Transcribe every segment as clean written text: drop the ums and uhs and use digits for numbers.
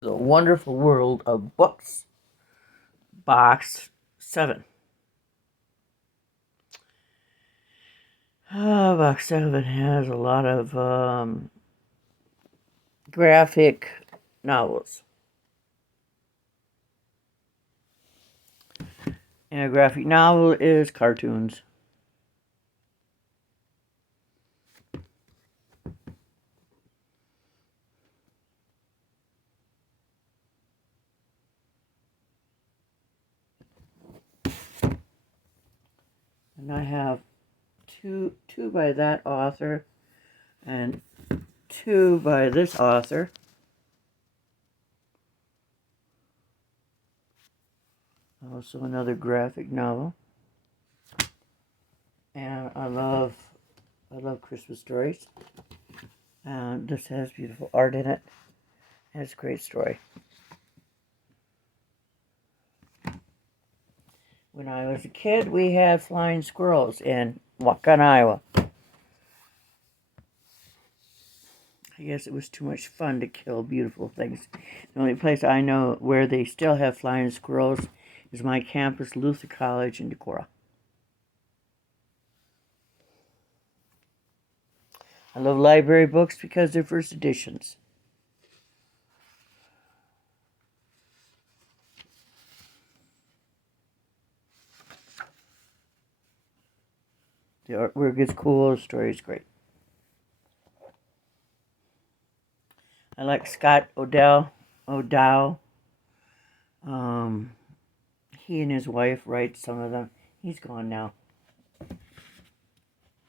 The Wonderful World of Books, Box 7. Box 7 has a lot of graphic novels. And a graphic novel is cartoons. And I have two by that author and two by this author. Also another graphic novel. And I love Christmas stories. And this has beautiful art in it. And it's a great story. When I was a kid, we had flying squirrels in Quasqueton, Iowa. I guess it was too much fun to kill beautiful things. The only place I know where they still have flying squirrels is my campus, Luther College in Decorah. I love library books because they're first editions. The artwork is cool, the story is great. I like Scott O'Dowd. He and his wife write some of them. He's gone now.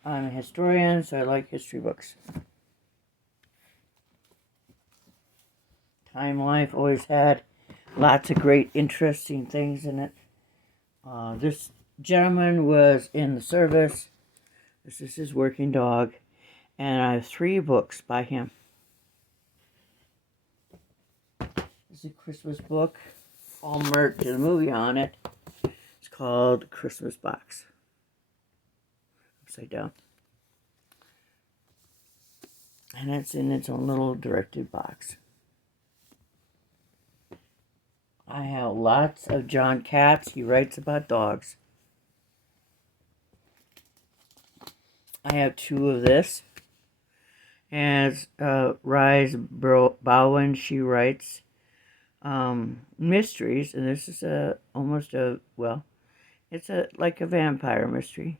I'm a historian, so I like history books. Time Life always had lots of great, interesting things in it. This gentleman was in the service. This is his working dog. And I have 3 books by him. This is a Christmas book, all merch and a movie on it. It's called Christmas Box. Upside down. And it's in its own little directed box. I have lots of John Katz. He writes about dogs. I have 2 of this. As Rise Bowen, she writes mysteries, and this is it's like a vampire mystery.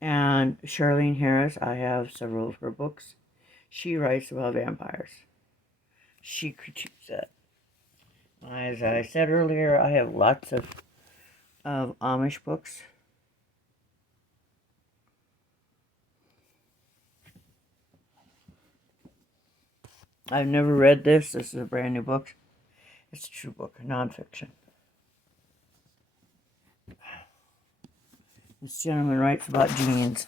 And Charlene Harris, I have several of her books. She writes about vampires. She critiques that. As I said earlier, I have lots of Amish books. I've never read this. This is a brand new book. It's a true book, nonfiction. This gentleman writes about jeans.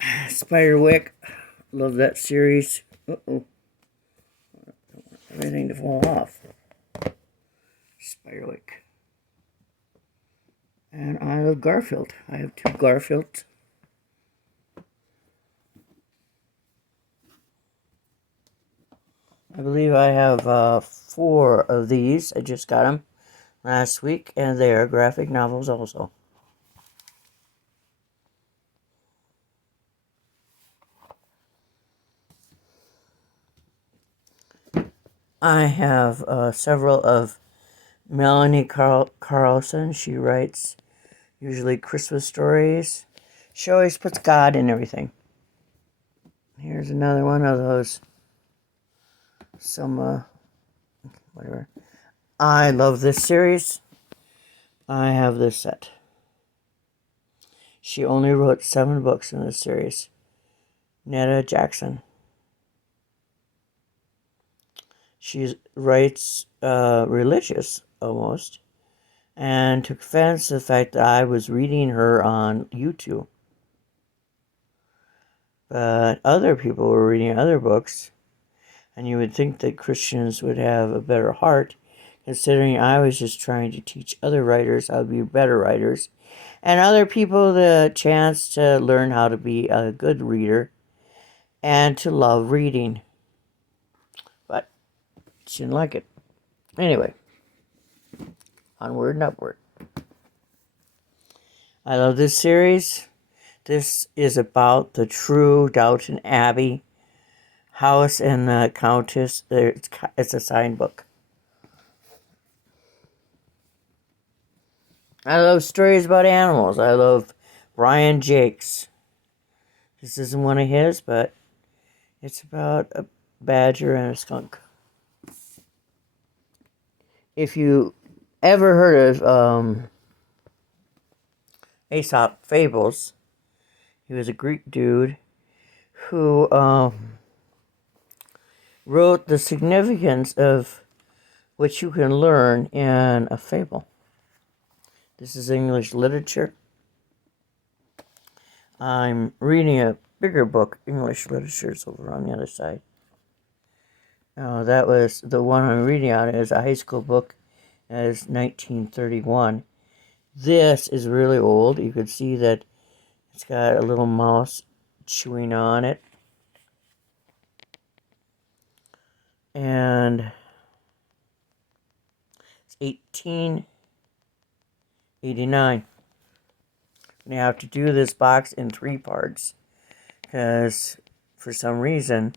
Spiderwick. Love that series. Uh-oh. I don't want everything to fall off. Spiderwick. And I love Garfield. I have 2 Garfields. I believe I have 4 of these. I just got them last week, and they are graphic novels also. I have several of Melanie Carlson. She writes usually Christmas stories. She always puts God in everything. Here's another one of those. Whatever. I love this series. I have this set. She only wrote 7 books in this series. Netta Jackson. She writes religious, almost, and took offense to the fact that I was reading her on YouTube. But other people were reading other books, and you would think that Christians would have a better heart, considering I was just trying to teach other writers how to be better writers, and other people the chance to learn how to be a good reader and to love reading. But she didn't like it. Anyway, onward and upward. I love this series. This is about the true Downton Abbey house and the Countess. It's a signed book. I love stories about animals. I love Brian Jakes. This isn't one of his, but it's about a badger and a skunk. If you ever heard of Aesop Fables, he was a Greek dude who wrote the significance of what you can learn in a fable. This is English literature. I'm reading a bigger book. English literature is over on the other side. That was the one I'm reading on. Is a high school book. It's 1931. This is really old. You could see that it's got a little mouse chewing on it. And it's 1889. And I have to do this box in 3 parts because for some reason